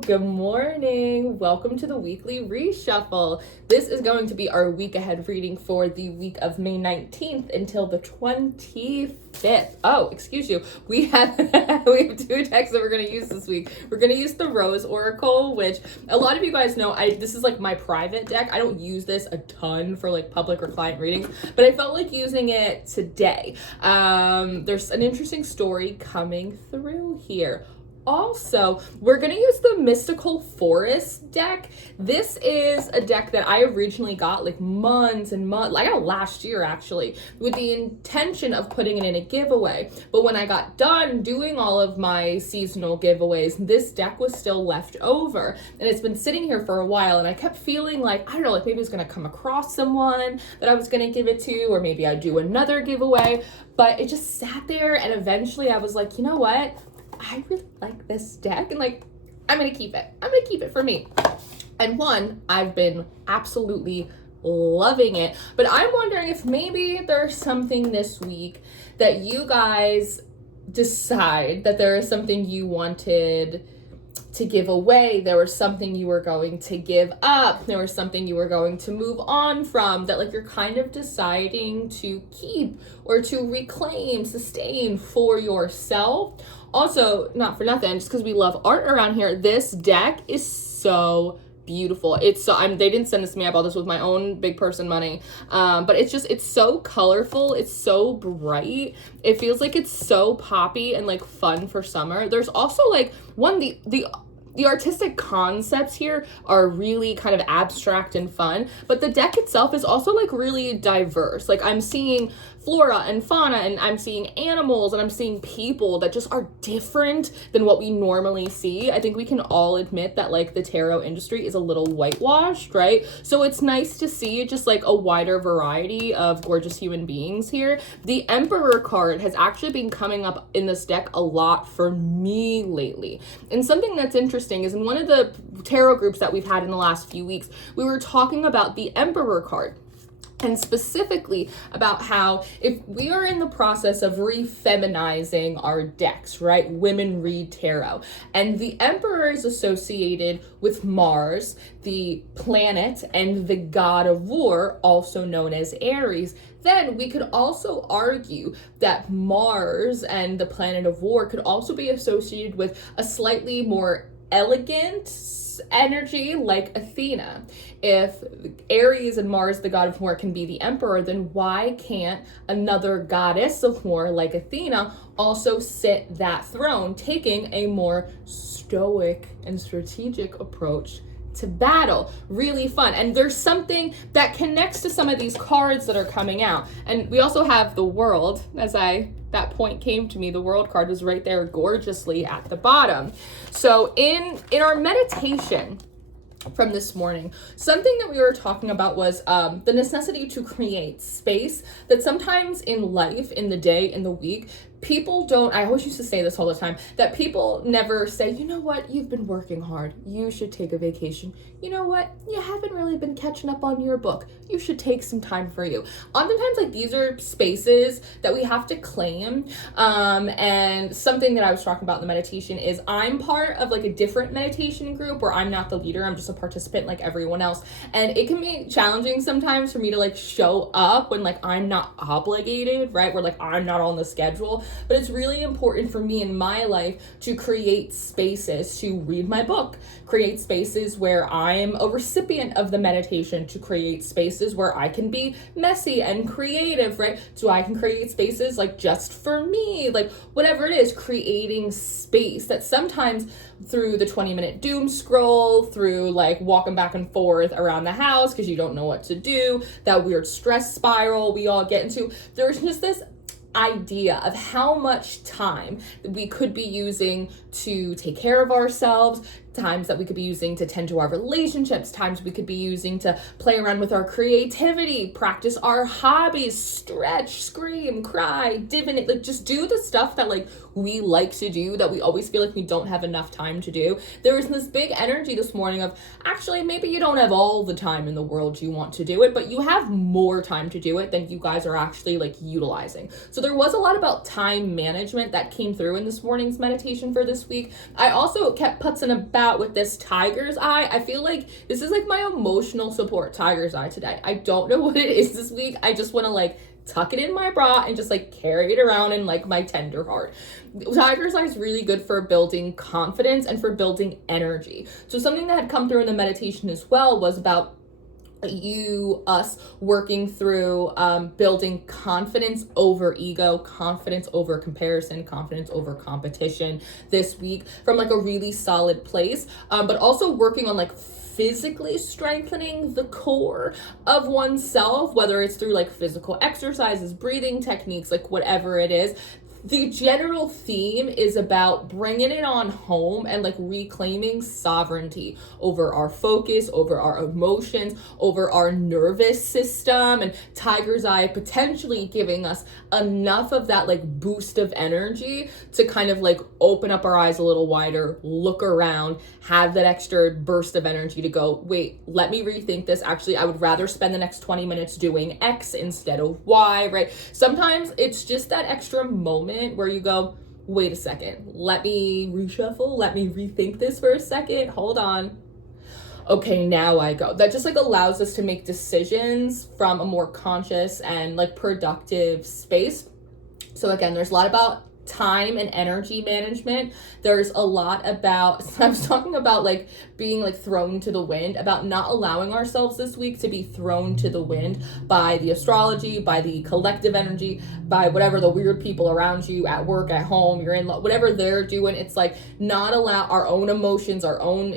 good morning. Welcome to the weekly Reshuffle. This is going to be our week ahead reading for the week of May 19th until the 25th. Oh, excuse you. We have two decks that we're going to use this week. We're going to use the Rose Oracle, which a lot of you guys know, this is like my private deck. I don't use this a ton for like public or client readings, but I felt like using it today. There's an interesting story coming through here. Also, we're going to use the Mystical Forest deck. This is a deck that I originally got like months and months, I got it last year actually, with the intention of putting it in a giveaway. But when I got done doing all of my seasonal giveaways, this deck was still left over. And it's been sitting here for a while, and I kept feeling like, I don't know, like maybe I was going to come across someone that I was going to give it to, or maybe I'd do another giveaway. But it just sat there, and eventually I was like, you know what? I really like this deck, and like, I'm gonna keep it. I'm gonna keep it for me. And one, I've been absolutely loving it, but I'm wondering if maybe there's something this week that you guys decide that there is something you wanted to give away, there was something you were going to give up, there was something you were going to move on from, that like you're kind of deciding to keep or to reclaim, sustain for yourself. Also, not for nothing, just because we love art around here, this deck is so beautiful. It's so, they didn't send this to me, I bought this with my own big person money, but it's so colorful, it's so bright, it feels like it's so poppy and like fun for summer. There's also like the artistic concepts here are really kind of abstract and fun, but the deck itself is also like really diverse. Like I'm seeing flora and fauna, and I'm seeing animals, and I'm seeing people that just are different than what we normally see. I think we can all admit that like the tarot industry is a little whitewashed, right? So it's nice to see just like a wider variety of gorgeous human beings here. The Emperor card has actually been coming up in this deck a lot for me lately. And something that's interesting is in one of the tarot groups that we've had in the last few weeks, we were talking about the Emperor card. And specifically about how if we are in the process of refeminizing our decks, right? Women read tarot. And the Emperor is associated with Mars, the planet, and the god of war, also known as Aries. Then we could also argue that Mars and the planet of war could also be associated with a slightly more elegant energy like Athena. If Aries and Mars, the god of war, can be the emperor, then why can't another goddess of war like Athena also sit that throne, taking a more stoic and strategic approach to battle? Really fun. And there's something that connects to some of these cards that are coming out. And we also have the World, that point came to me, the World card was right there gorgeously at the bottom. So in our meditation from this morning, something that we were talking about was the necessity to create space. That sometimes in life, in the day, in the week, people don't, I always used to say this all the time, that people never say, you know what, you've been working hard, you should take a vacation. You know what, you haven't really been catching up on your book, you should take some time for you. Oftentimes, like, these are spaces that we have to claim. And something that I was talking about in the meditation is I'm part of like a different meditation group where I'm not the leader, I'm just a participant like everyone else. And it can be challenging sometimes for me to like show up when like I'm not obligated, right? Where like I'm not on the schedule. But it's really important for me in my life to create spaces to read my book, create spaces where I'm a recipient of the meditation, to create spaces where I can be messy and creative, right? So I can create spaces like just for me, like whatever it is, creating space that sometimes through the 20-minute doom scroll, through like walking back and forth around the house because you don't know what to do, that weird stress spiral we all get into, there's just this idea of how much time we could be using to take care of ourselves, times that we could be using to tend to our relationships, times we could be using to play around with our creativity, practice our hobbies, stretch, scream, cry, divinate, like just do the stuff that like we like to do that we always feel like we don't have enough time to do. There was this big energy this morning of actually maybe you don't have all the time in the world you want to do it, but you have more time to do it than you guys are actually like utilizing. So there was a lot about time management that came through in this morning's meditation for this week. I also kept putzing about about with this tiger's eye, I feel like this is like my emotional support tiger's eye today. I don't know what it is this week. I just want to like tuck it in my bra and just like carry it around in like my tender heart. Tiger's eye is really good for building confidence and for building energy. So something that had come through in the meditation as well was about us working through building confidence over ego, confidence over comparison, confidence over competition this week from like a really solid place, but also working on like physically strengthening the core of oneself, whether it's through like physical exercises, breathing techniques, like whatever it is. The general theme is about bringing it on home and like reclaiming sovereignty over our focus, over our emotions, over our nervous system, and tiger's eye potentially giving us enough of that like boost of energy to kind of like open up our eyes a little wider, look around, have that extra burst of energy to go, wait, let me rethink this. Actually, I would rather spend the next 20 minutes doing X instead of Y, right? Sometimes it's just that extra moment where you go, wait a second, let me reshuffle, let me rethink this for a second, hold on. Okay, now I go. That just like allows us to make decisions from a more conscious and like productive space. So again, there's a lot about time and energy management. There's a lot about, I was talking about like being like thrown to the wind, about not allowing ourselves this week to be thrown to the wind by the astrology, by the collective energy, by whatever the weird people around you at work, at home, you're in love, whatever they're doing. It's like not allow our own emotions, our own,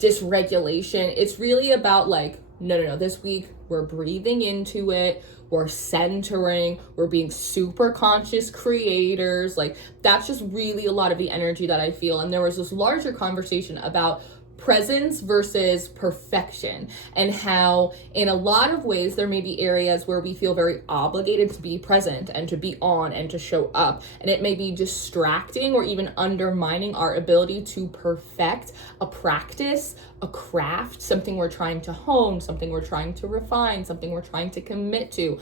dysregulation. It's really about like, no, this week we're breathing into it. We're centering, we're being super conscious creators. Like that's just really a lot of the energy that I feel. And there was this larger conversation about presence versus perfection, and how in a lot of ways there may be areas where we feel very obligated to be present and to be on and to show up, and it may be distracting or even undermining our ability to perfect a practice, a craft, something we're trying to hone, something we're trying to refine, something we're trying to commit to.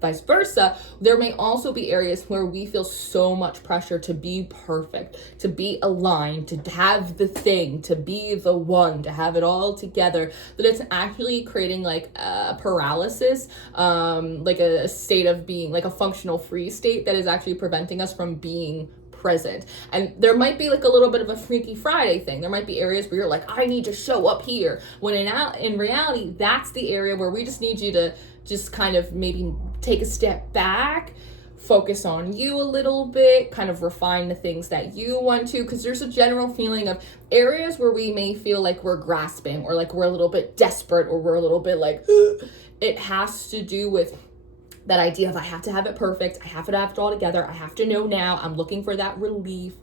Vice versa, there may also be areas where we feel so much pressure to be perfect, to be aligned, to have the thing, to be the one, to have it all together, that it's actually creating like a paralysis, like a state of being, like a functional freeze state that is actually preventing us from being present. And there might be like a little bit of a Freaky Friday thing. There might be areas where you're like, I need to show up here, when in reality, that's the area where we just need you to just kind of maybe take a step back, focus on you a little bit, kind of refine the things that you want to, because there's a general feeling of areas where we may feel like we're grasping, or like we're a little bit desperate, or we're a little bit like, it has to do with that idea of I have to have it perfect, I have to have it all together, I have to know now, I'm looking for that relief.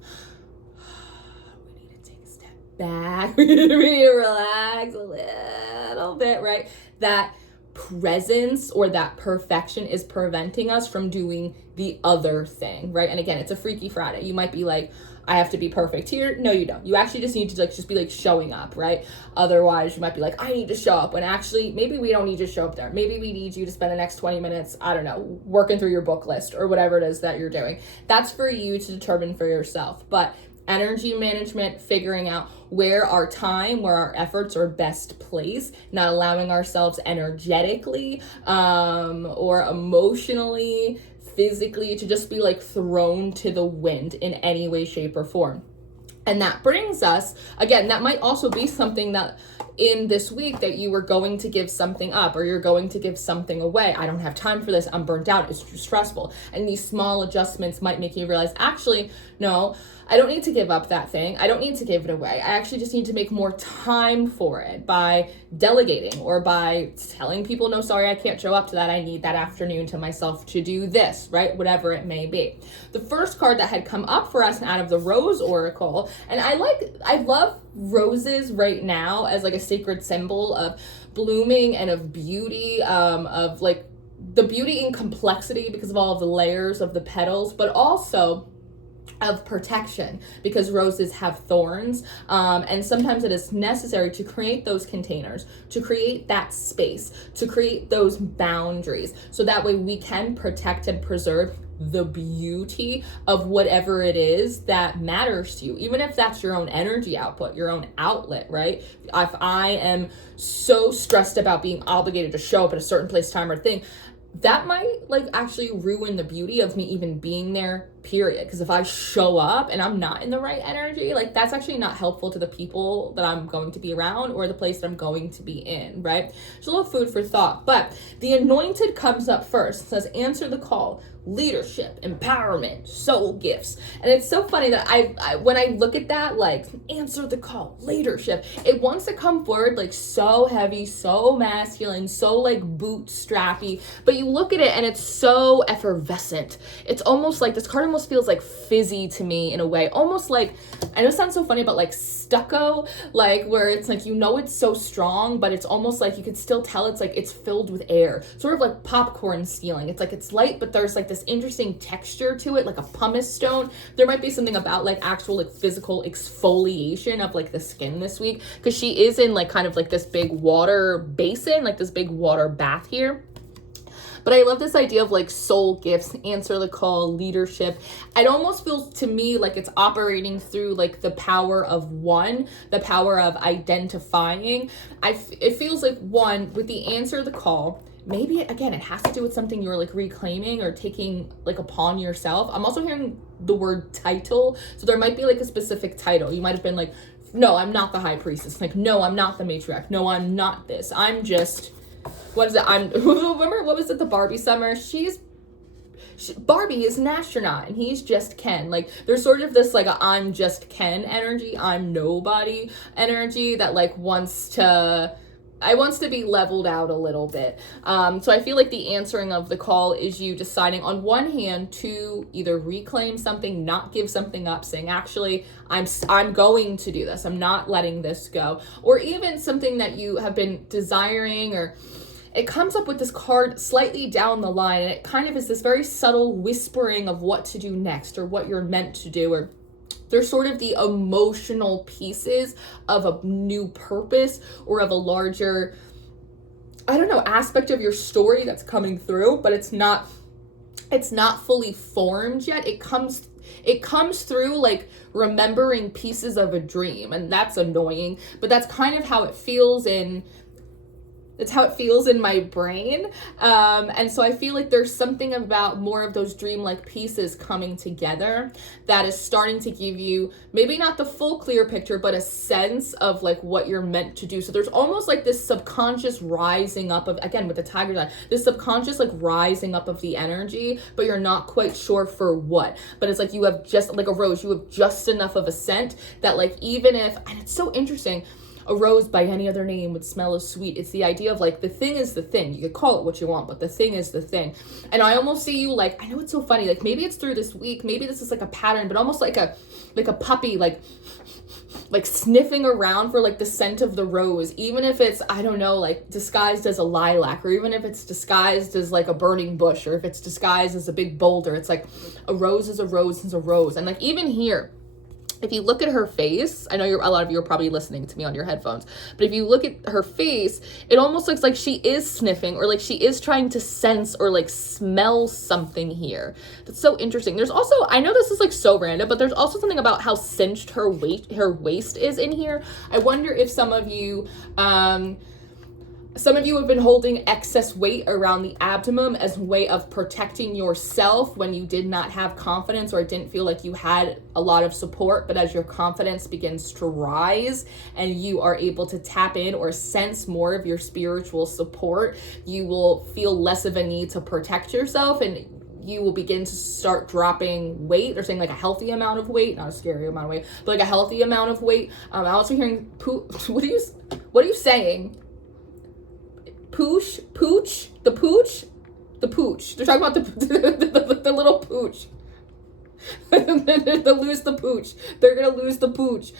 We need to take a step back, we need to relax a little bit, right? That presence or that perfection is preventing us from doing the other thing, right? And again, it's a Freaky Friday. You might be like, I have to be perfect here. No, you don't. You actually just need to like just be like showing up, right? Otherwise, you might be like, I need to show up, when actually maybe we don't need to show up there. Maybe we need you to spend the next 20 minutes, I don't know, working through your book list or whatever it is that you're doing. That's for you to determine for yourself. But energy management, figuring out where our time, where our efforts are best placed, not allowing ourselves energetically or emotionally, physically to just be like thrown to the wind in any way, shape, or form. And that brings us, again, that might also be something that in this week that you were going to give something up, or you're going to give something away. I don't have time for this. I'm burnt out. It's too stressful. And these small adjustments might make you realize, actually, no, I don't need to give up that thing. I don't need to give it away. I actually just need to make more time for it by delegating, or by telling people, no, sorry, I can't show up to that. I need that afternoon to myself to do this, right? Whatever it may be. The first card that had come up for us out of the Rose Oracle, and I love roses right now as like a sacred symbol of blooming and of beauty, of like the beauty and complexity because of all of the layers of the petals, but also of protection, because roses have thorns, and sometimes it is necessary to create those containers, to create that space, to create those boundaries, so that way we can protect and preserve the beauty of whatever it is that matters to you, even if that's your own energy output, your own outlet, right? If I am so stressed about being obligated to show up at a certain place, time, or thing, that might like actually ruin the beauty of me even being there, period. Because if I show up and I'm not in the right energy, like that's actually not helpful to the people that I'm going to be around or the place that I'm going to be in, right? There's a little food for thought. But the anointed comes up first. It says, answer the call. Leadership, empowerment, soul gifts. And it's so funny that I when I look at that, like answer the call, leadership, it wants to come forward like so heavy, so masculine, so like bootstrappy, but you look at it and it's so effervescent. It's almost like this card almost feels like fizzy to me in a way, almost like, I know it sounds so funny, but like stucco, like where it's like, it's so strong, but it's almost like you could still tell it's like it's filled with air, sort of like popcorn stealing. It's like it's light, but there's like this interesting texture to it, like a pumice stone. There might be something about like actual like physical exfoliation of like the skin this week, because she is in like kind of like this big water basin, like this big water bath here. But I love this idea of like soul gifts, answer the call, leadership. It almost feels to me like it's operating through like the power of one, the power of identifying. It feels like one, with the answer the call, maybe again, it has to do with something you're like reclaiming or taking like upon yourself. I'm also hearing the word title. So there might be like a specific title. You might have been like, no, I'm not the high priestess. Like, no, I'm not the matriarch. No, I'm not this. I'm just, what is it? Remember, what was it? The Barbie summer? Barbie is an astronaut and he's just Ken. Like there's sort of this like I'm just Ken energy, I'm nobody energy that like wants to be leveled out a little bit. So I feel like the answering of the call is you deciding on one hand to either reclaim something, not give something up, saying actually I'm going to do this, I'm not letting this go, or even something that you have been desiring, or it comes up with this card slightly down the line, and it kind of is this very subtle whispering of what to do next or what you're meant to do, or there's sort of the emotional pieces of a new purpose or of a larger, I don't know, aspect of your story that's coming through, but it's not fully formed yet. It comes through like remembering pieces of a dream, and that's annoying, but that's kind of how it feels in my brain. And so I feel like there's something about more of those dreamlike pieces coming together that is starting to give you maybe not the full clear picture, but a sense of like what you're meant to do. So there's almost like this subconscious rising up of, again, with the tiger's eye, this subconscious like rising up of the energy, but you're not quite sure for what. But it's like you have just like a rose, you have just enough of a scent that like even if, and it's so interesting, a rose by any other name would smell as sweet. It's the idea of like, the thing is the thing. You could call it what you want, but the thing is the thing. And I almost see you like, I know it's so funny, like maybe it's through this week, maybe this is like a pattern, but almost like a puppy, like sniffing around for like the scent of the rose, even if it's, I don't know, like disguised as a lilac, or even if it's disguised as like a burning bush, or if it's disguised as a big boulder. It's like a rose is a rose is a rose. And like even here, if you look at her face, I know a lot of you are probably listening to me on your headphones, but if you look at her face, it almost looks like she is sniffing, or like she is trying to sense or like smell something here. That's so interesting. There's also, I know this is like so random, but there's also something about how cinched her waist is in here. I wonder if some of you have been holding excess weight around the abdomen as a way of protecting yourself when you did not have confidence, or it didn't feel like you had a lot of support. But as your confidence begins to rise and you are able to tap in or sense more of your spiritual support, you will feel less of a need to protect yourself, and you will begin to start dropping weight, or saying like a healthy amount of weight, not a scary amount of weight, but like a healthy amount of weight. I'm also hearing what are you saying? Pooch, the pooch. They're talking about the little pooch. They'll lose the pooch. They're gonna lose the pooch.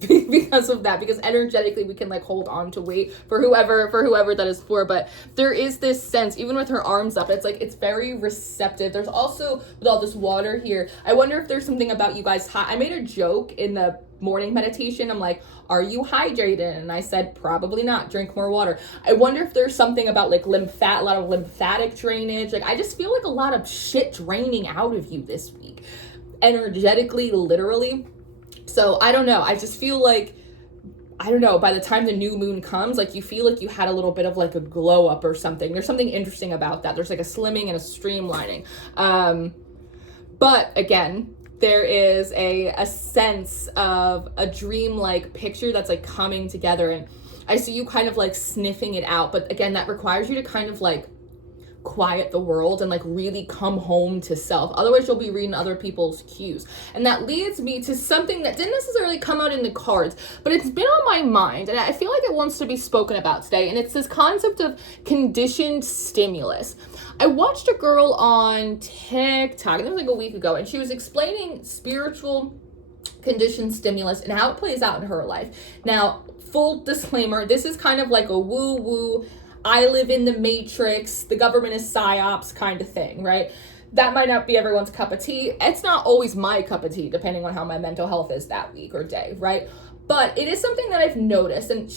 because of that, because energetically we can like hold on to weight for whoever that is for. But there is this sense, even with her arms up, it's like it's very receptive. There's also, with all this water here, I wonder if there's something about you guys. I made a joke in the morning meditation. I'm like, are you hydrated? And I said, probably not, drink more water. I wonder if there's something about like a lot of lymphatic drainage. Like I just feel like a lot of shit draining out of you this week, energetically, literally. So I don't know. I just feel like, I don't know, by the time the new moon comes, like you feel like you had a little bit of like a glow up or something. There's something interesting about that. There's like a slimming and a streamlining. But again, there is a sense of a dream-like picture that's like coming together, and I see you kind of like sniffing it out. But again, that requires you to kind of like quiet the world and like really come home to self. Otherwise you'll be reading other people's cues. And that leads me to something that didn't necessarily come out in the cards, but it's been on my mind and I feel like it wants to be spoken about today. And it's this concept of conditioned stimulus. I watched a girl on TikTok, I think it was like a week ago, and she was explaining spiritual conditioned stimulus and how it plays out in her life. Now, full disclaimer, this is kind of like a woo-woo, I live in the matrix, the government is psyops kind of thing, right? That might not be everyone's cup of tea. It's not always my cup of tea, depending on how my mental health is that week or day, right? But it is something that I've noticed, and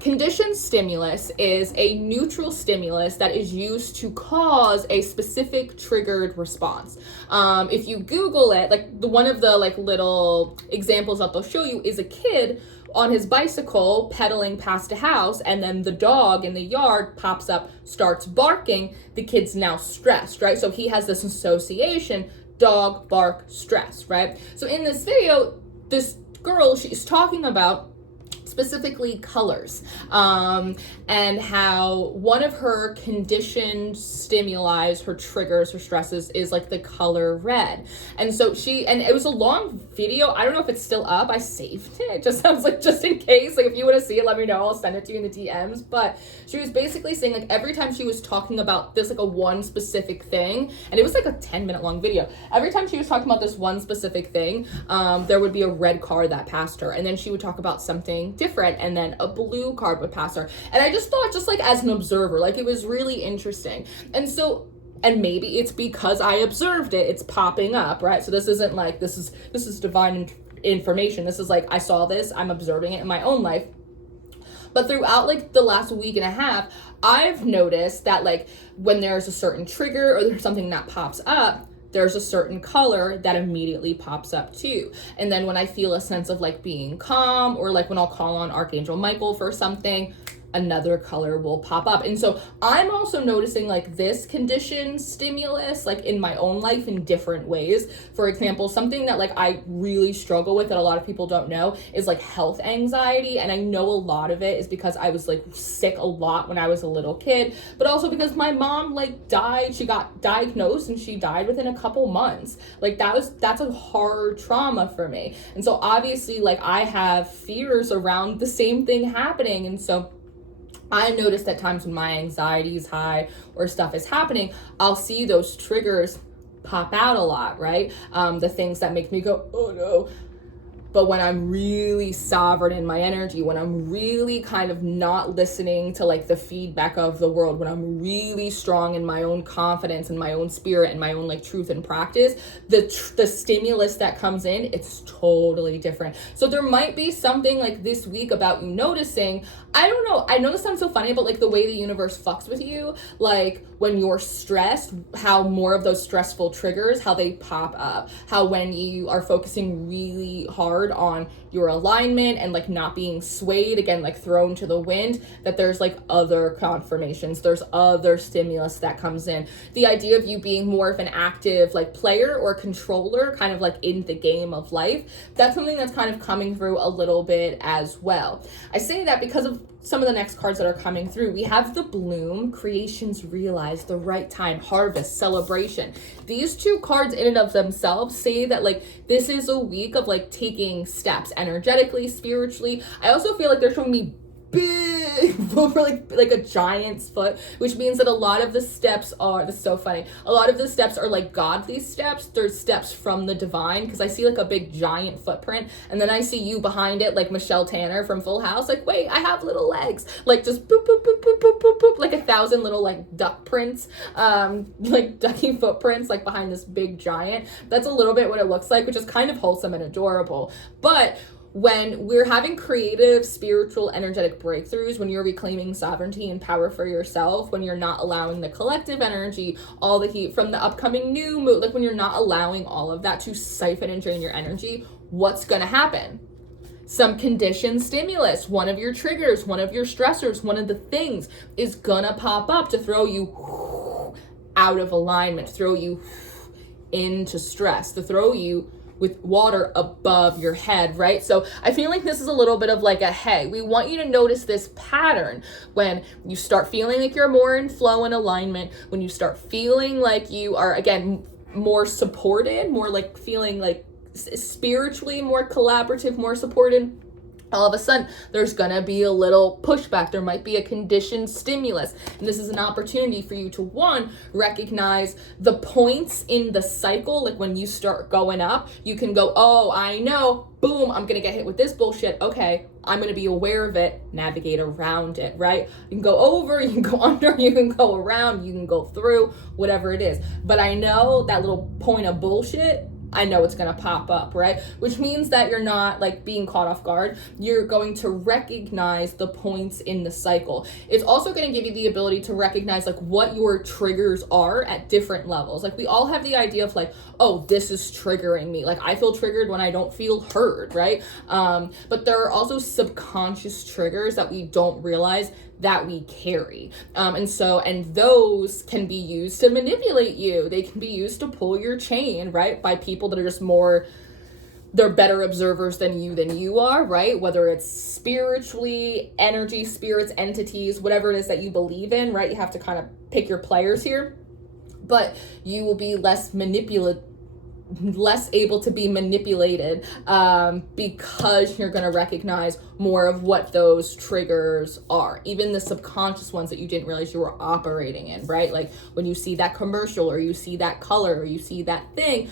conditioned stimulus is a neutral stimulus that is used to cause a specific triggered response. If you Google it, like one of the like little examples that they'll show you is a kid on his bicycle pedaling past a house, and then the dog in the yard pops up, starts barking. The kid's now stressed, right? So he has this association, dog, bark, stress, right? So in this video, this girl, she's talking about specifically colors, and how one of her conditioned stimuli, her triggers, her stresses, is like the color red. And so and it was a long video. I don't know if it's still up. I saved it. It just sounds like, just in case, like if you want to see it, let me know. I'll send it to you in the DMs. But she was basically saying like every time she was talking about this, like a one specific thing, and it was like a 10-minute long video. Every time she was talking about this one specific thing, there would be a red car that passed her, and then she would talk about something different, and then a blue card would pass her. And I just thought, just like as an observer, like it was really interesting. And so, and maybe it's because I observed it, it's popping up, right? So this isn't like, this is divine information. This is like, I saw this, I'm observing it in my own life. But throughout like the last week and a half, I've noticed that like when there's a certain trigger or there's something that pops up, there's a certain color that immediately pops up too. And then when I feel a sense of like being calm, or like when I'll call on Archangel Michael for something, another color will pop up. And so I'm also noticing like this conditioned stimulus like in my own life in different ways. For example, something that like I really struggle with that a lot of people don't know is like health anxiety. And I know a lot of it is because I was like sick a lot when I was a little kid, but also because my mom like died. She got diagnosed and she died within a couple months. Like that's a hard trauma for me. And so obviously like I have fears around the same thing happening. And so I noticed at times when my anxiety is high or stuff is happening, I'll see those triggers pop out a lot, right? The things that make me go, oh no. But when I'm really sovereign in my energy, when I'm really kind of not listening to like the feedback of the world, when I'm really strong in my own confidence and my own spirit and my own like truth and practice, the stimulus that comes in, it's totally different. So there might be something like this week about you noticing, I don't know, I know this sounds so funny, but like the way the universe fucks with you, like when you're stressed, how more of those stressful triggers, how they pop up, how when you are focusing really hard on your alignment and like not being swayed, again, like thrown to the wind, that there's like other confirmations, there's other stimulus that comes in. The idea of you being more of an active like player or controller kind of like in the game of life, that's something that's kind of coming through a little bit as well. I say that because of some of the next cards that are coming through. We have the bloom, creations realized, the right time, harvest, celebration. These two cards in and of themselves say that like this is a week of like taking steps energetically, spiritually. I also feel like they're showing me big foot, like a giant's foot, which means that a lot of the steps are, this is so funny, a lot of the steps are like godly steps. They're steps from the divine, because I see like a big giant footprint, and then I see you behind it like Michelle Tanner from Full House, like, wait, I have little legs, like just boop boop boop boop boop boop boop, like 1,000 little like duck prints, like ducky footprints, like behind this big giant. That's a little bit what it looks like, which is kind of wholesome and adorable. But when we're having creative, spiritual, energetic breakthroughs, when you're reclaiming sovereignty and power for yourself, when you're not allowing the collective energy, all the heat from the upcoming new moon, like when you're not allowing all of that to siphon and drain your energy, what's gonna happen? Some conditioned stimulus, one of your triggers, one of your stressors, one of the things is gonna pop up to throw you out of alignment, throw you into stress, to throw you with water above your head, right? So I feel like this is a little bit of like a, hey, we want you to notice this pattern when you start feeling like you're more in flow and alignment, when you start feeling like you are, again, more supported, more like feeling like spiritually more collaborative, more supported. All of a sudden, there's gonna be a little pushback. There might be a conditioned stimulus. And this is an opportunity for you to, one, recognize the points in the cycle. Like when you start going up, you can go, oh, I know, boom, I'm gonna get hit with this bullshit. Okay, I'm gonna be aware of it, navigate around it, right? You can go over, you can go under, you can go around, you can go through, whatever it is. But I know that little point of bullshit, I know it's gonna pop up, right? Which means that you're not like being caught off guard. You're going to recognize the points in the cycle. It's also gonna give you the ability to recognize like what your triggers are at different levels. Like we all have the idea of like, oh, this is triggering me. Like I feel triggered when I don't feel heard, right? But there are also subconscious triggers that we don't realize that we carry. And those can be used to manipulate you. They can be used to pull your chain, right? By people that are just more, they're better observers than you are, right? Whether it's spiritually, energy, spirits, entities, whatever it is that you believe in, right? You have to kind of pick your players here, but you will be less able to be manipulated because you're going to recognize more of what those triggers are, even the subconscious ones that you didn't realize you were operating in, right? Like when you see that commercial or you see that color or you see that thing,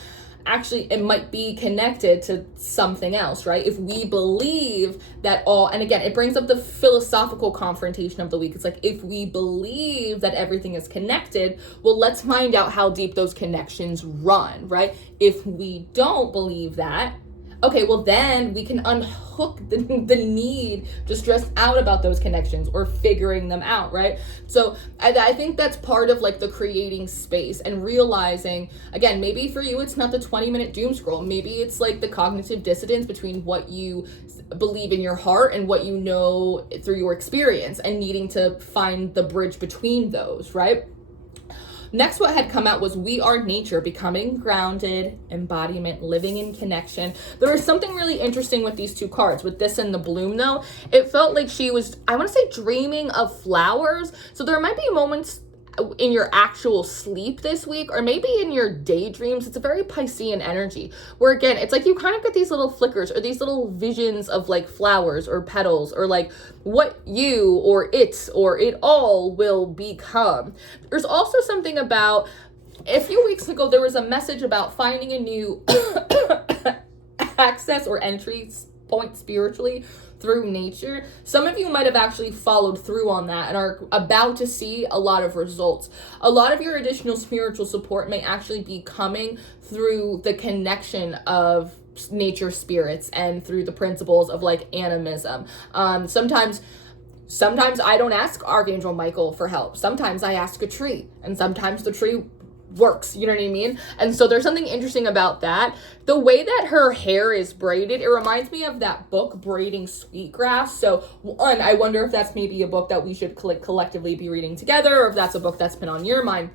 actually it might be connected to something else, right? If we believe that all, and again, it brings up the philosophical confrontation of the week. It's like, if we believe that everything is connected, well, let's find out how deep those connections run, right? If we don't believe that, okay, well then we can unhook the need to stress out about those connections or figuring them out, right? So I think that's part of like the creating space and realizing, again, maybe for you, it's not the 20-minute doom scroll. Maybe it's like the cognitive dissonance between what you believe in your heart and what you know through your experience and needing to find the bridge between those, right? Next, what had come out was We Are Nature, becoming grounded, embodiment, living in connection. There was something really interesting with these two cards. With this and the bloom, though, it felt like she was, I want to say, dreaming of flowers. So there might be moments in your actual sleep this week, or maybe in your daydreams. It's a very Piscean energy, where again, it's like you kind of get these little flickers or these little visions of like flowers or petals or like what you or it all will become. There's also something about, a few weeks ago, there was a message about finding a new access or entry point spiritually through nature. Some of you might have actually followed through on that and are about to see a lot of results. A lot of your additional spiritual support may actually be coming through the connection of nature spirits and through the principles of like animism. Sometimes I don't ask Archangel Michael for help. Sometimes I ask a tree, and sometimes the tree works, you know what I mean? And so there's something interesting about that. The way that her hair is braided, it reminds me of that book, Braiding Sweetgrass. So one, I wonder if that's maybe a book that we should collectively be reading together, or if that's a book that's been on your mind.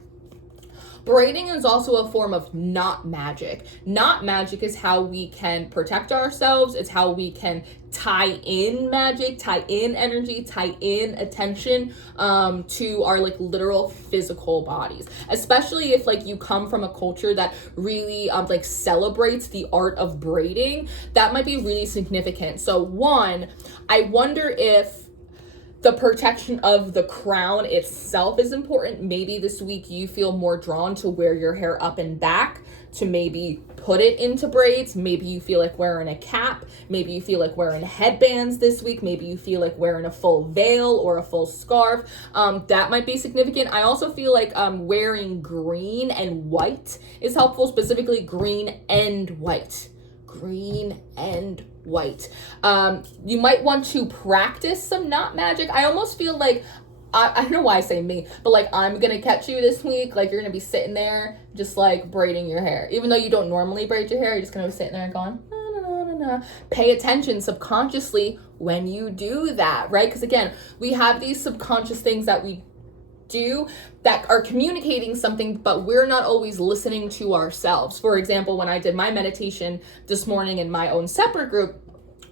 Braiding is also a form of not magic. Not magic is how we can protect ourselves. It's how we can tie in magic, tie in energy, tie in attention to our like literal physical bodies. Especially if like you come from a culture that really like celebrates the art of braiding, that might be really significant. So one, I wonder if the protection of the crown itself is important. Maybe this week you feel more drawn to wear your hair up and back, to maybe put it into braids. Maybe you feel like wearing a cap. Maybe you feel like wearing headbands this week. Maybe you feel like wearing a full veil or a full scarf. That might be significant. I also feel like wearing green and white is helpful, specifically green and white. Green and white. You might want to practice some knot magic. I almost feel like, I don't know why I say me, but like I'm gonna catch you this week. Like you're gonna be sitting there just like braiding your hair. Even though you don't normally braid your hair, you're just gonna be sitting there and going, na, na, na, na. Pay attention subconsciously when you do that, right? Because again, we have these subconscious things that we do that are communicating something, but we're not always listening to ourselves. For example, when I did my meditation this morning in my own separate group,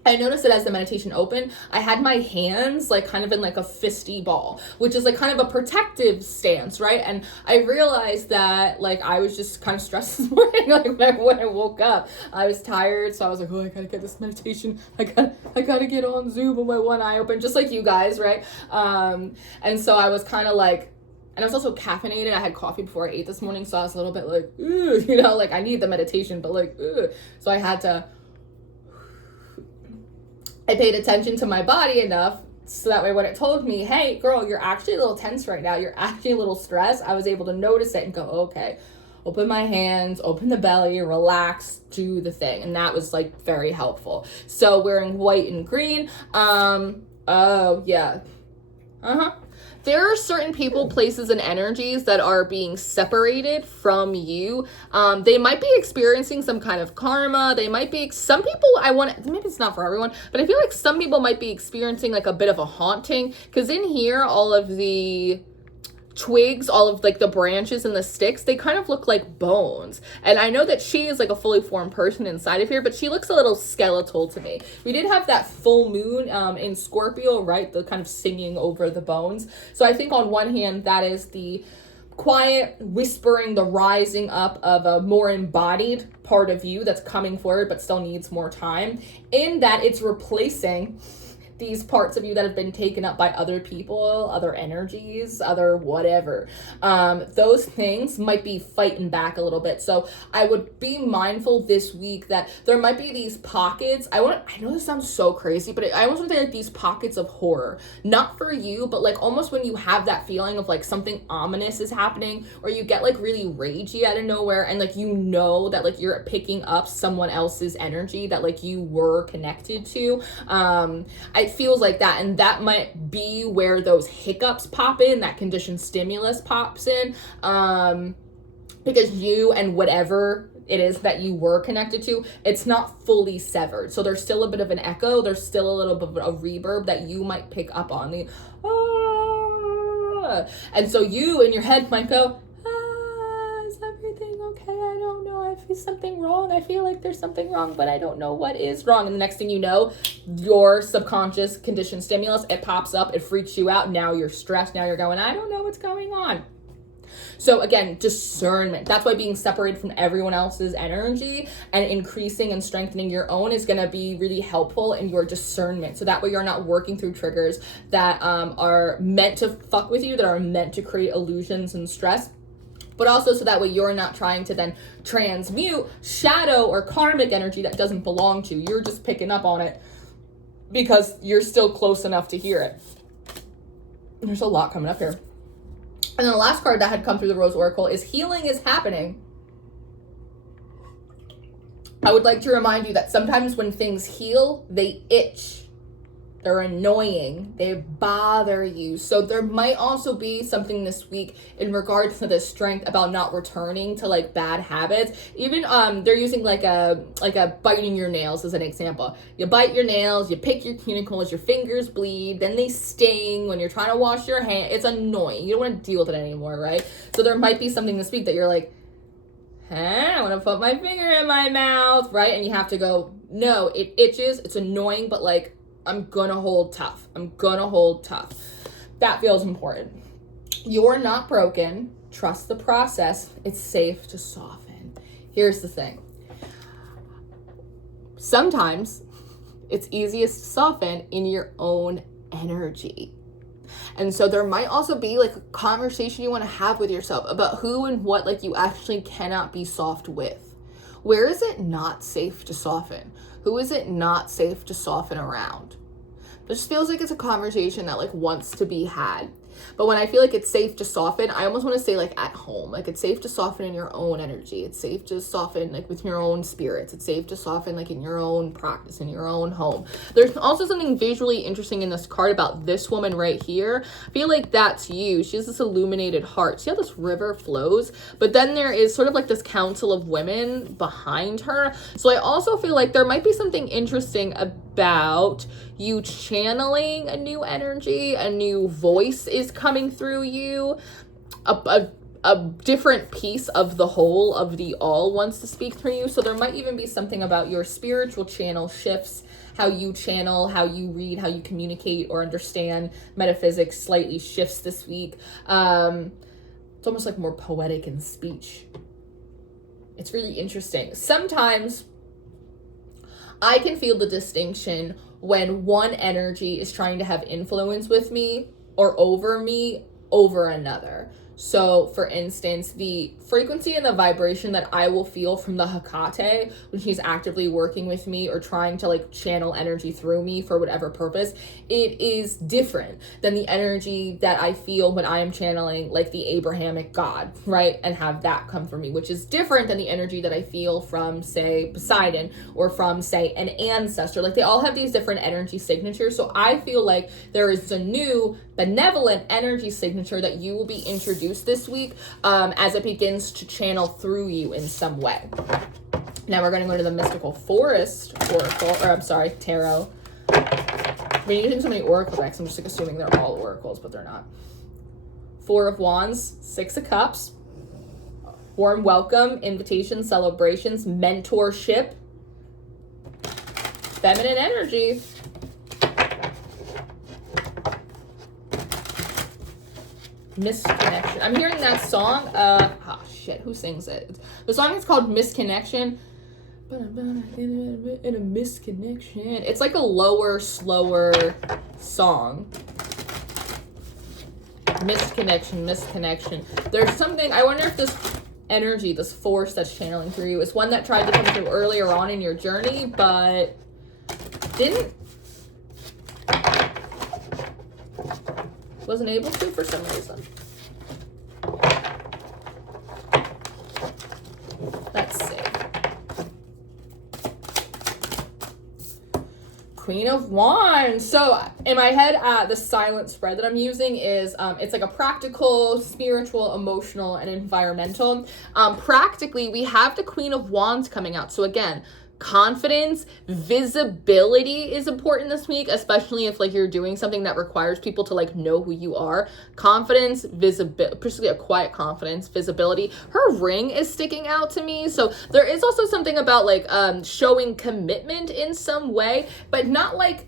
I noticed that as the meditation opened, I had my hands like kind of in like a fisty ball, which is like kind of a protective stance, right? And I realized that like I was just kind of stressed this morning. Like when I woke up, I was tired, so I was like, oh, I gotta get this meditation. I gotta get on Zoom with my one eye open, just like you guys, right? And so I was kind of like, and I was also caffeinated. I had coffee before I ate this morning, so I was a little bit like, ooh, you know, like I need the meditation, but like, ooh. So I paid attention to my body enough so that way when it told me, hey, girl, you're actually a little tense right now, you're actually a little stressed, I was able to notice it and go, okay, open my hands, open the belly, relax, do the thing. And that was like very helpful. So wearing white and green, oh yeah, there are certain people, places, and energies that are being separated from you. They might be experiencing some kind of karma. They might be, some people, maybe it's not for everyone, but I feel like some people might be experiencing like a bit of a haunting. Because in here, all of the twigs, all of like the branches and the sticks, they kind of look like bones. And I know that she is like a fully formed person inside of here, but she looks a little skeletal to me. We did have that full moon in Scorpio, right? The kind of singing over the bones. So I think on one hand, that is the quiet whispering, the rising up of a more embodied part of you that's coming forward, but still needs more time. In that it's replacing these parts of you that have been taken up by other people, other energies, other whatever. Those things might be fighting back a little bit. So I would be mindful this week that there might be these pockets. I know this sounds so crazy, but I almost want to say like these pockets of horror. Not for you, but like almost when you have that feeling of like something ominous is happening, or you get like really ragey out of nowhere, and like you know that like you're picking up someone else's energy that like you were connected to. It feels like that, and that might be where those hiccups pop in, that conditioned stimulus pops in, because you and whatever it is that you were connected to, it's not fully severed. So there's still a bit of an echo, there's still a little bit of a reverb that you might pick up on, the and so you in your head might go, is everything okay? I don't know, I feel something wrong, I feel like there's something wrong, but I don't know what is wrong. And the next thing you know, your subconscious conditioned stimulus, it pops up, it freaks you out, now you're stressed, now you're going, I don't know what's going on. So again, discernment. That's why being separated from everyone else's energy and increasing and strengthening your own is going to be really helpful in your discernment. So that way you're not working through triggers that are meant to fuck with you, that are meant to create illusions and stress. But also so that way you're not trying to then transmute shadow or karmic energy that doesn't belong to you. You're just picking up on it because you're still close enough to hear it. There's a lot coming up here. And then the last card that had come through the Rose Oracle is Healing is Happening. I would like to remind you that sometimes when things heal, they itch. They're annoying. They bother you. So there might also be something this week in regards to the strength about not returning to like bad habits. Even they're using like a biting your nails as an example. You bite your nails, you pick your cuticles, your fingers bleed, then they sting when you're trying to wash your hand. It's annoying. You don't want to deal with it anymore, right? So there might be something this week that you're like, I want to put my finger in my mouth, right? And you have to go, no, it itches. It's annoying, but like, I'm gonna hold tough. I'm gonna hold tough. That feels important. You're not broken. Trust the process. It's safe to soften. Here's the thing. Sometimes it's easiest to soften in your own energy. And so there might also be like a conversation you want to have with yourself about who and what like you actually cannot be soft with. Where is it not safe to soften? Who is it not safe to soften around? It just feels like it's a conversation that like wants to be had. But when I feel like it's safe to soften, I almost want to say like at home. Like it's safe to soften in your own energy. It's safe to soften like with your own spirits. It's safe to soften like in your own practice, in your own home. There's also something visually interesting in this card about this woman right here. I feel like that's you. She has this illuminated heart. See how this river flows? But then there is sort of like this council of women behind her. So I also feel like there might be something interesting about you channeling a new energy, a new voice is coming through you, a different piece of the whole of the all wants to speak through you. So there might even be something about your spiritual channel shifts, how you channel, how you read, how you communicate or understand metaphysics slightly shifts this week. It's almost like more poetic in speech. It's really interesting. Sometimes I can feel the distinction when one energy is trying to have influence with me or over me over another. So for instance, the frequency and the vibration that I will feel from the Hecate when she's actively working with me or trying to like channel energy through me for whatever purpose, it is different than the energy that I feel when I am channeling like the Abrahamic God, right? And have that come from me, which is different than the energy that I feel from say Poseidon or from say an ancestor. Like they all have these different energy signatures. So I feel like there is a new benevolent energy signature that you will be introduced this week as it begins to channel through you in some way. Now we're going to go to the Mystical Forest Oracle, or I'm sorry, Tarot. I've been using so many Oracle decks, I'm just like assuming they're all Oracles, but they're not. Four of Wands, Six of Cups, warm welcome, invitation, celebrations, mentorship, feminine energy. Misconnection. I'm hearing that song. Who sings it? The song is called Misconnection. In a misconnection. It's like a lower, slower song. Misconnection. There's something, I wonder if this energy, this force that's channeling through you is one that tried to come through earlier on in your journey, but wasn't able to for some reason. Let's see. Queen of Wands. So in my head, the silent spread that I'm using is, it's like a practical, spiritual, emotional, and environmental. Practically, we have the Queen of Wands coming out. So again, confidence, visibility is important this week, especially if like you're doing something that requires people to like know who you are. Confidence, visibility, particularly a quiet confidence, visibility. Her ring is sticking out to me. So there is also something about like showing commitment in some way, but not like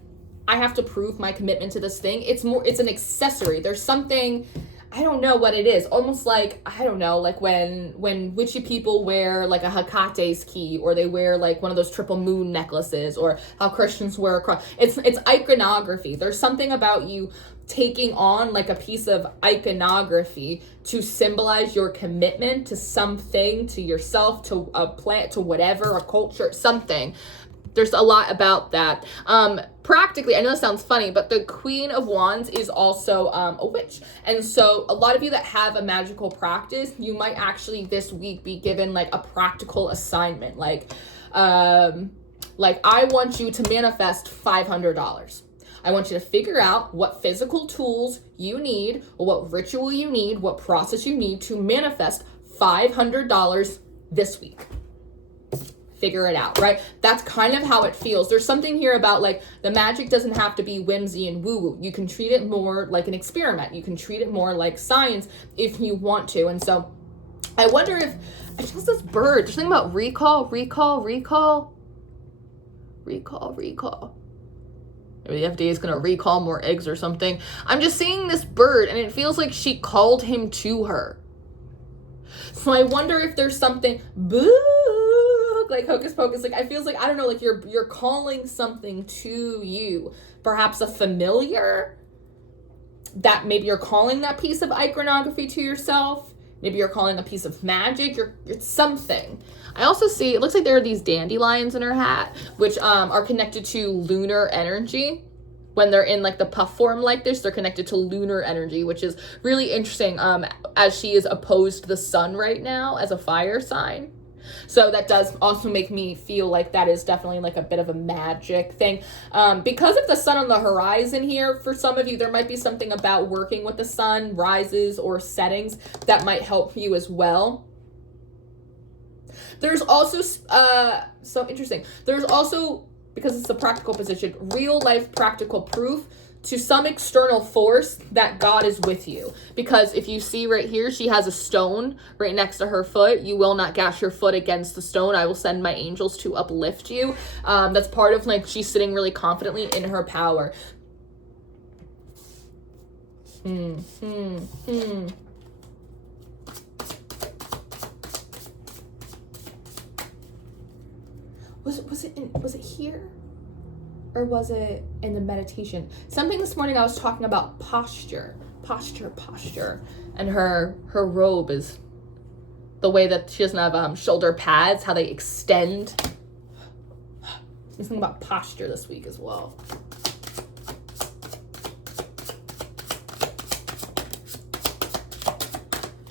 I have to prove my commitment to this thing. It's an accessory. There's something, I don't know what it is. Almost like, I don't know, like when witchy people wear like a Hecate's key, or they wear like one of those triple moon necklaces, or how Christians wear a cross. It's iconography. There's something about you taking on like a piece of iconography to symbolize your commitment to something, to yourself, to a plant, to whatever, a culture, something. There's a lot about that. Practically, I know this sounds funny, but the Queen of Wands is also a witch. And so a lot of you that have a magical practice, you might actually this week be given like a practical assignment. Like I want you to manifest $500. I want you to figure out what physical tools you need, or what ritual you need, what process you need to manifest $500 this week. Figure it out, right? That's kind of how it feels. There's something here about like the magic doesn't have to be whimsy and woo-woo. You can treat it more like an experiment. You can treat it more like science if you want to. And so I wonder if, I just this bird, there's something about recall. Maybe the FDA is going to recall more eggs or something. I'm just seeing this bird and it feels like she called him to her. So I wonder if there's something, like hocus pocus, like I feels like, I don't know, like you're calling something to you, perhaps a familiar, that maybe you're calling that piece of iconography to yourself. Maybe you're calling a piece of magic. It's something. I also see, it looks like there are these dandelions in her hat, which are connected to lunar energy. When they're in like the puff form like this, they're connected to lunar energy, which is really interesting, as she is opposed to the sun right now as a fire sign. So that does also make me feel like that is definitely like a bit of a magic thing. Because of the sun on the horizon here, for some of you, there might be something about working with the sun, rises or settings, that might help you as well. There's also, so interesting. There's also, because it's a practical position, real life practical proof to some external force that God is with you. Because if you see right here, she has a stone right next to her foot. You will not gash your foot against the stone. I will send my angels to uplift you. That's part of like, she's sitting really confidently in her power. Was it here? Or was it in the meditation? Something this morning I was talking about posture. And her robe is the way that she doesn't have shoulder pads, how they extend. Something about posture this week as well.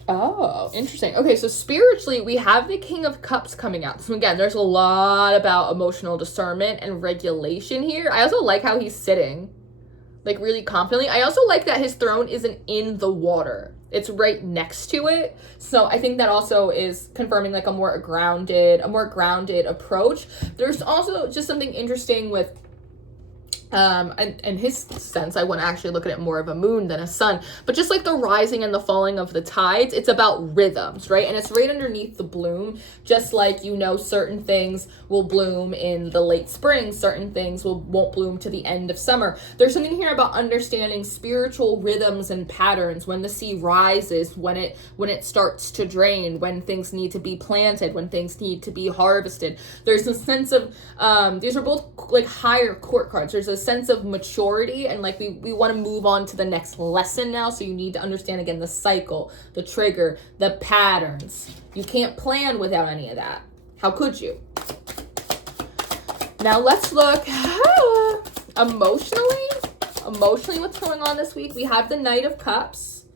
Oh, interesting. Okay, so spiritually, we have the King of Cups coming out. So again, there's a lot about emotional discernment and regulation here. I also like how he's sitting, like really confidently. I also like that his throne isn't in the water. It's right next to it. So I think that also is confirming like a more grounded approach. There's also just something interesting with and his sense, I want to actually look at it more of a moon than a sun, but just like the rising and the falling of the tides, it's about rhythms, right? And it's right underneath the bloom, just like, you know, certain things will bloom in the late spring, certain things won't bloom to the end of summer. There's something here about understanding spiritual rhythms and patterns, when the sea rises, when it starts to drain, when things need to be planted, when things need to be harvested. There's a sense of, these are both like higher court cards. There's a sense of maturity, and like we want to move on to the next lesson now, so you need to understand again the cycle, the trigger, the patterns. You can't plan without any of that. How could you? Now let's look emotionally what's going on this week. We have the Knight of Cups.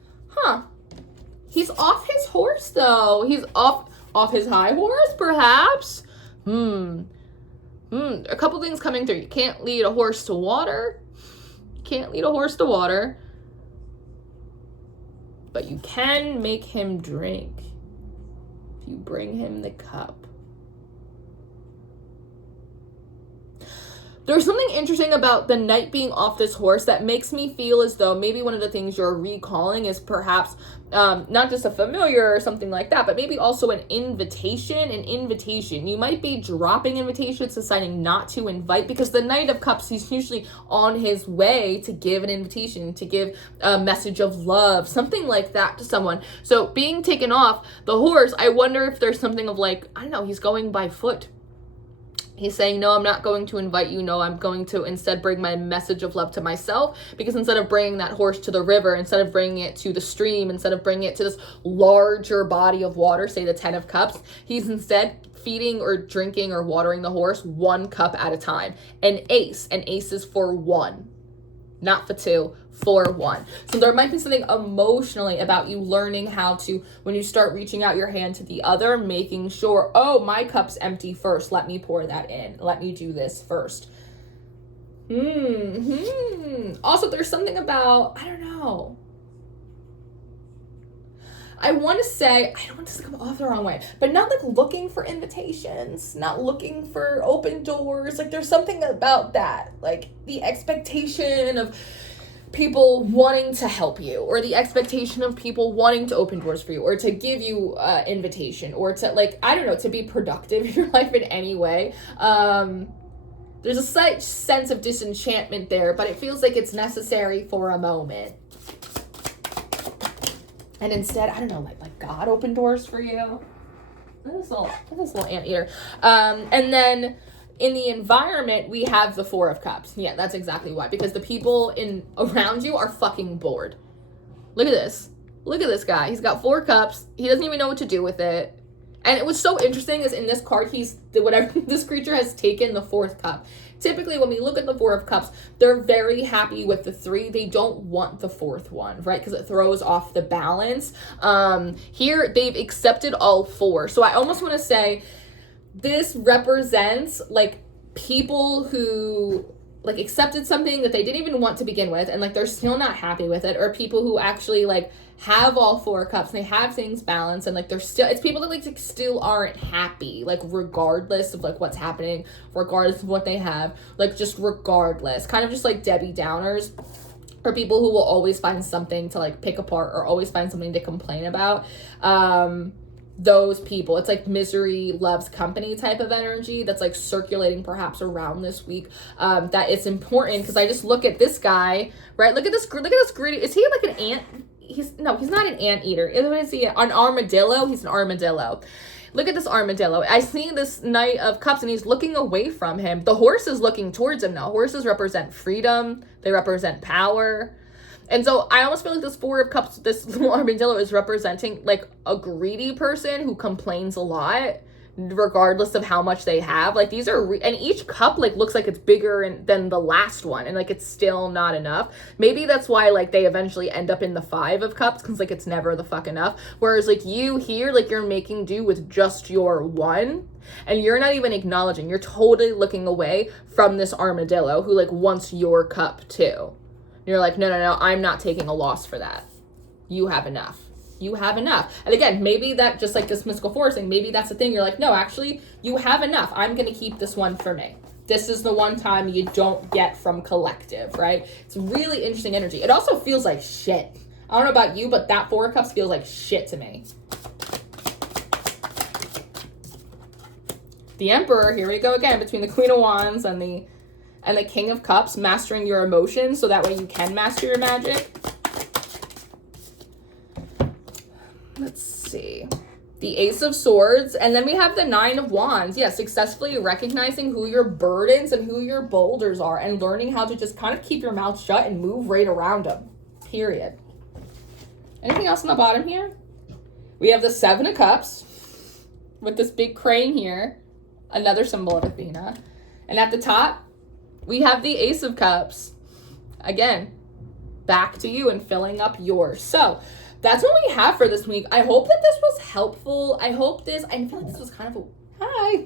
He's off his horse though. He's off his high horse perhaps. A couple things coming through. You can't lead a horse to water. But you can make him drink if you bring him the cup. There's something interesting about the knight being off this horse that makes me feel as though maybe one of the things you're recalling is perhaps not just a familiar or something like that, but maybe also an invitation. You might be dropping invitations, deciding not to invite, because the Knight of Cups, he's usually on his way to give an invitation, to give a message of love, something like that to someone. So being taken off the horse, I wonder if there's something of like, I don't know, he's going by foot. He's saying, no, I'm not going to invite you. No, I'm going to instead bring my message of love to myself, because instead of bringing that horse to the river, instead of bringing it to the stream, instead of bringing it to this larger body of water, say the 10 of Cups, he's instead feeding or drinking or watering the horse one cup at a time. An ace is for one, not for two, for one. So there might be something emotionally about you learning how to, when you start reaching out your hand to the other, making sure, oh, my cup's empty first. Let me pour that in. Let me do this first. Also, there's something about, I don't know. I want to say, I don't want this to come off the wrong way, but not like looking for invitations, not looking for open doors. Like there's something about that, like the expectation of people wanting to help you, or the expectation of people wanting to open doors for you, or to give you invitation, or to like, I don't know, to be productive in your life in any way. There's a slight sense of disenchantment there, but it feels like it's necessary for a moment. And instead, I don't know, like God opened doors for you. This little anteater. And then in the environment, we have the Four of Cups. Yeah, that's exactly why. Because the people around you are fucking bored. Look at this. Look at this guy. He's got 4 cups. He doesn't even know what to do with it. And it was so interesting is in this card, this creature has taken the 4th cup. Typically, when we look at the 4 of Cups, they're very happy with the 3. They don't want the 4th one, right? Because it throws off the balance. Here, they've accepted all 4. So I almost want to say this represents, like, people who, like, accepted something that they didn't even want to begin with, and, like, they're still not happy with it, or people who actually, like, have all 4 cups, and they have things balanced, and, like, it's people that, like, still aren't happy, like, regardless of, like, what's happening, regardless of what they have, like, just regardless, kind of just, like, Debbie Downers, or people who will always find something to, like, pick apart, or always find something to complain about. Those people, it's like misery loves company type of energy that's, like, circulating perhaps around this week. That it's important, because I just look at this guy, right? Look at this gritty. Is he like an ant? He's not an anteater. What is he? An armadillo? He's an armadillo. Look at this armadillo. I see this Knight of Cups, and he's looking away from him. The horse is looking towards him now. Horses represent freedom. They represent power. And so I almost feel like this 4 of Cups, this little armadillo is representing, like, a greedy person who complains a lot, regardless of how much they have. Like, these are, and each cup, like, looks like it's bigger than the last one, and, like, it's still not enough. Maybe that's why, like, they eventually end up in the 5 of Cups, because, like, it's never the fuck enough. Whereas, like, you here, like, you're making do with just your 1, and you're not even acknowledging. You're totally looking away from this armadillo who, like, wants your cup too. You're like, no, I'm not taking a loss for that. You have enough. You have enough. And again, maybe that, just like this mystical force thing, maybe that's the thing. You're like, no, actually, you have enough. I'm going to keep this one for me. This is the one time you don't get from collective, right? It's really interesting energy. It also feels like shit. I don't know about you, but that 4 of Cups feels like shit to me. The Emperor, here we go again, between the Queen of Wands and the King of Cups, mastering your emotions so that way you can master your magic. Let's see. The Ace of Swords, and then we have the 9 of Wands. Yeah, successfully recognizing who your burdens and who your boulders are, and learning how to just kind of keep your mouth shut and move right around them. Period. Anything else on the bottom here? We have the 7 of Cups with this big crane here, another symbol of Athena. And at the top, we have the Ace of Cups. Again, back to you and filling up yours. So that's what we have for this week. I hope that this was helpful. I feel like this was kind of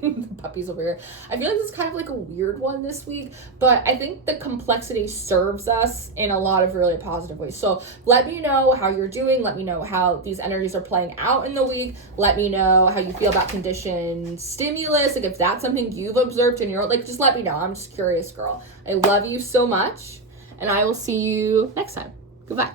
the puppies over here. I feel like this is kind of like a weird one this week, but I think the complexity serves us in a lot of really positive ways. So let me know how you're doing. Let me know how these energies are playing out in the week. Let me know how you feel about conditioned stimulus. Like, if that's something you've observed in your, like, just let me know. I'm just curious, girl. I love you so much, and I will see you next time. Goodbye.